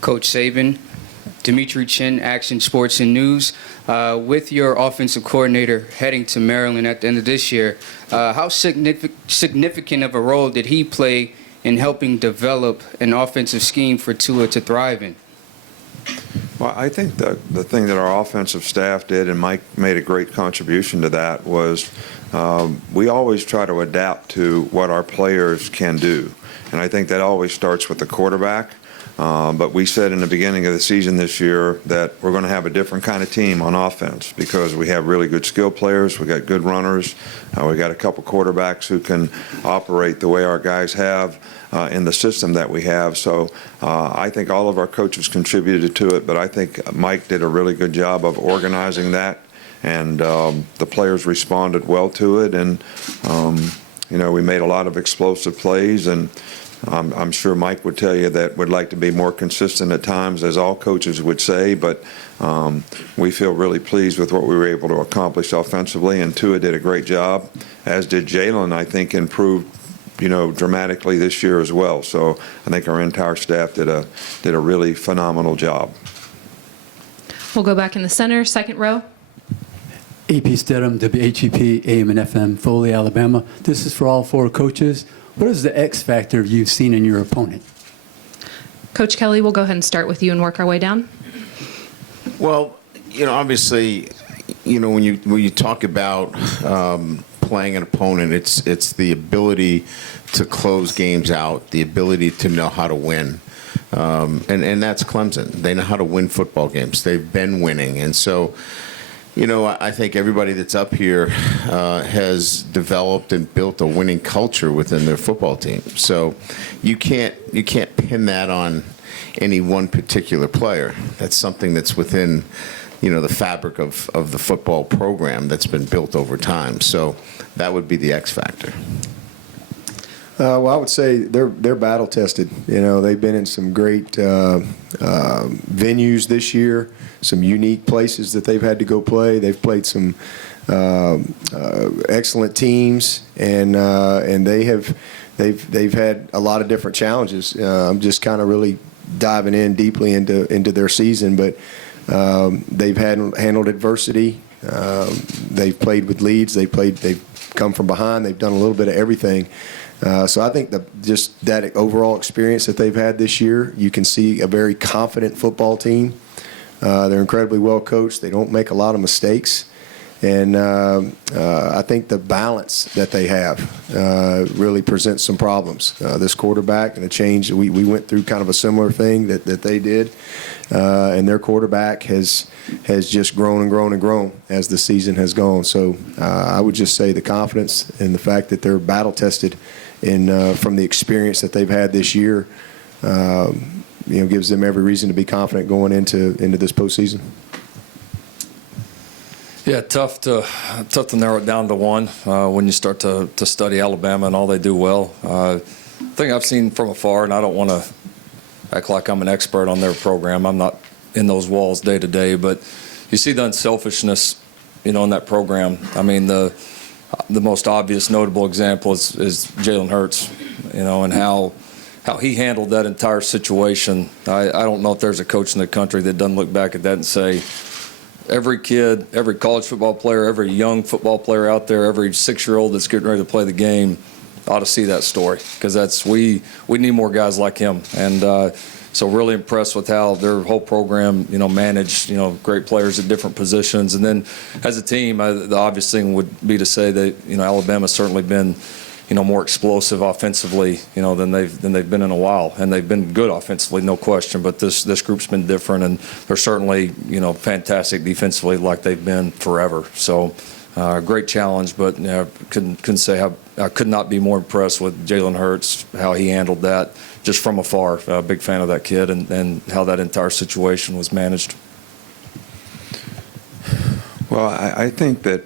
Coach Saban, Dimitri Chin, Action Sports and News. With your offensive coordinator heading to Maryland at the end of this year, how significant of a role did he play in helping develop an offensive scheme for Tua to thrive in? Well, I think the thing that our offensive staff did, and Mike made a great contribution to that, was we always try to adapt to what our players can do. And I think that always starts with the quarterback. But we said in the beginning of the season this year that we're going to have a different kind of team on offense because we have really good skill players, we got good runners, we got a couple quarterbacks who can operate the way our guys have in the system that we have. So I think all of our coaches contributed to it, but I think Mike did a really good job of organizing that, and the players responded well to it, and we made a lot of explosive plays, and I'm sure Mike would tell you that we'd like to be more consistent at times, as all coaches would say, but we feel really pleased with what we were able to accomplish offensively, and Tua did a great job, as did Jalen. I think improved dramatically this year as well. So I think our entire staff did a really phenomenal job. We'll go back in the center, second row. AP Stedham, WHEP, AM and FM, Foley, Alabama. This is for all four coaches. What is the X factor you've seen in your opponent? Coach Kelly, we'll go ahead and start with you and work our way down. Well, obviously, when you talk about playing an opponent, it's the ability to close games out, the ability to know how to win. And that's Clemson. They know how to win football games. They've been winning. And so, I think everybody that's up here has developed and built a winning culture within their football team. So you can't pin that on any one particular player. That's something that's within the fabric of the football program that's been built over time. So that would be the X factor. Well, I would say they're battle tested. They've been in some great venues this year, some unique places that they've had to go play. They've played some excellent teams, and they've had a lot of different challenges. I'm just kind of really diving in deeply into their season, but they've handled adversity. They've played with leads. They've come from behind. They've done a little bit of everything. So I think just that overall experience that they've had this year, you can see a very confident football team. They're incredibly well coached. They don't make a lot of mistakes. And I think the balance that they have really presents some problems. This quarterback and the change, we went through kind of a similar thing that they did. And their quarterback has just grown and grown and grown as the season has gone. So I would just say the confidence and the fact that they're battle tested from the experience that they've had this year, gives them every reason to be confident going into this postseason. Yeah, tough to narrow it down to one when you start to study Alabama and all they do well. Thing I've seen from afar, and I don't want to act like I'm an expert on their program. I'm not in those walls day to day, but you see the unselfishness, in that program. I mean, the most obvious notable example is Jalen Hurts, and how he handled that entire situation. I don't know if there's a coach in the country that doesn't look back at that and say, every kid, every college football player, every young football player out there, every 6-year-old that's getting ready to play the game ought to see that story, because we need more guys like him. And so really impressed with how their whole program, managed, great players at different positions. And then as a team, the obvious thing would be to say that, Alabama's certainly been, more explosive offensively, than they've been in a while, and they've been good offensively, no question. But this group's been different, and they're certainly, fantastic defensively, like they've been forever. So, great challenge, but couldn't say how I could not be more impressed with Jalen Hurts, how he handled that just from afar. Big fan of that kid and how that entire situation was managed. Well, I think that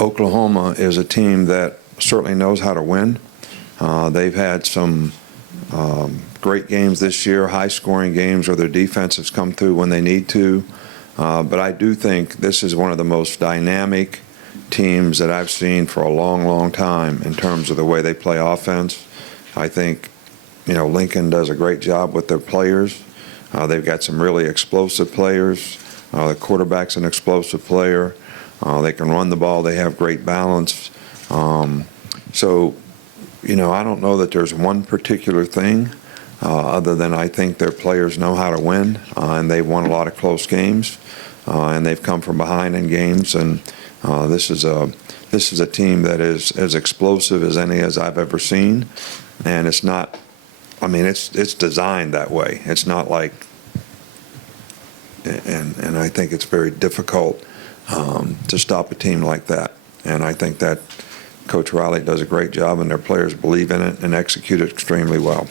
Oklahoma is a team that certainly knows how to win. They've had some great games this year, high-scoring games where their defense has come through when they need to. But I do think this is one of the most dynamic teams that I've seen for a long, long time in terms of the way they play offense. I think, Lincoln does a great job with their players. They've got some really explosive players. The quarterback's an explosive player. They can run the ball. They have great balance. So, I don't know that there's one particular thing other than I think their players know how to win, and they've won a lot of close games, and they've come from behind in games. And this is a team that is as explosive as any as I've ever seen, and it's not. I mean, it's designed that way. It's not like, and I think it's very difficult to stop a team like that. And I think that Coach Riley does a great job, and their players believe in it and execute it extremely well.